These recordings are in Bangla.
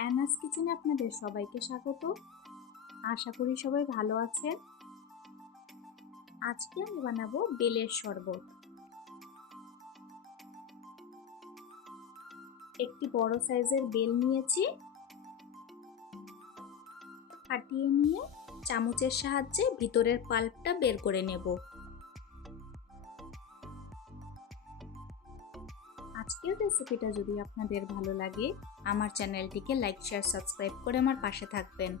অ্যানাস কিচেনে আপনাদের সবাইকে স্বাগত। আশা করি সবাই ভালো আছেন। আজকে আমি বানাবো বেলের শরবত। একটি বড় সাইজের বেল নিয়েছি, ফাটিয়ে নিয়ে চামচের সাহায্যে ভিতরের পাল্পটা বের করে নেব। আজকের রেসিপিটা যদি আপনাদের ভালো লাগে, আমার চ্যানেলটিকে লাইক, শেয়ার, সাবস্ক্রাইব করে আমার পাশে থাকবেন।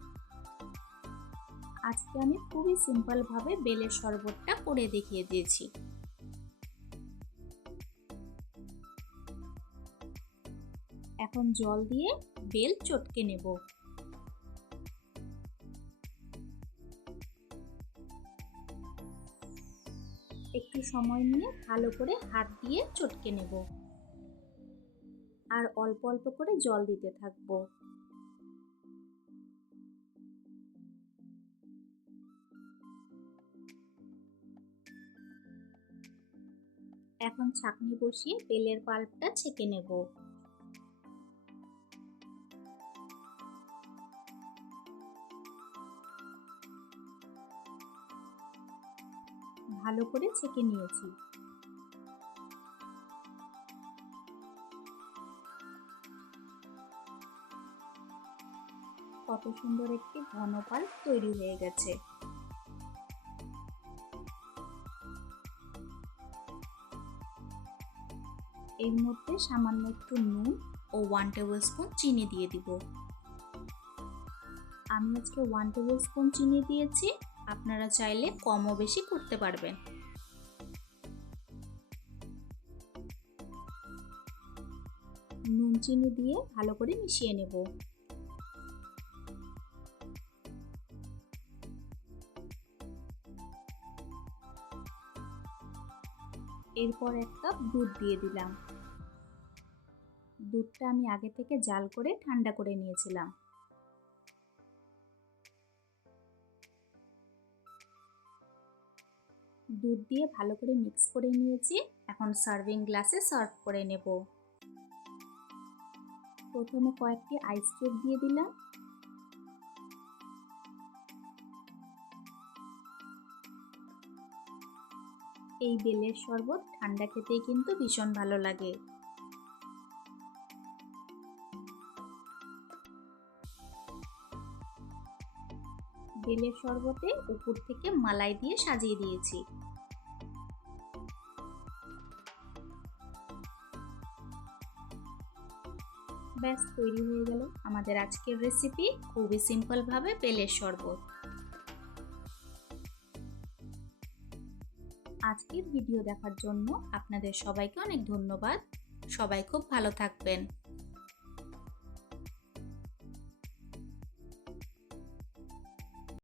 আজকে আমি খুবই সিম্পলভাবে বেলের শরবতটা করে দেখিয়ে দিয়েছি। এখন জল দিয়ে বেল চটকে নেব। একটু সময় নিয়ে ভালো করে হাত দিয়ে চটকে নেব আর অল্প অল্প করে জল দিতে থাকবো। এখন ছাঁকনি বসিয়ে বেলের পাল্পটা ছেঁকে নেব। ভালো করে ছেঁকে নিয়েছি। কত সুন্দর একটি ঘন পাল্প তৈরি হয়ে গেছে। এর মধ্যে সামান্য একটু নুন ও 1 টেবিল স্পুন চিনি দিয়ে দিব। আমি আজকে 1 টেবিল স্পুন চিনি দিয়েছি, আপনারা চাইলে কমও বেশি করতে পারবেন। নুন চিনি দিয়ে ভালো করে মিশিয়ে নেব। এরপর 1 কাপ দুধ দিয়ে দিলাম। দুধটা আমি আগে থেকে জাল করে ঠান্ডা করে নিয়েছিলাম। দুধ দিয়ে ভালো করে মিক্স করে নিয়েছি। এখন সার্ভিং গ্লাসে সার্ভ করে নেব। প্রথমে কয়েকটি আইস কিউব দিয়ে দিলাম। এই বেলের শরবত ঠান্ডা খেতেই কিন্তু ভীষণ ভালো লাগে। বেলের শরবতে উপর থেকে মালাই দিয়ে সাজিয়ে দিয়েছি। ব্যাস তৈরি হয়ে গেল আমাদের আজকের রেসিপি, খুবই সিম্পল ভাবে বেলের শরবত। আজকের ভিডিও দেখার জন্য আপনাদের সবাইকে অনেক ধন্যবাদ। সবাই খুব ভালো থাকবেন।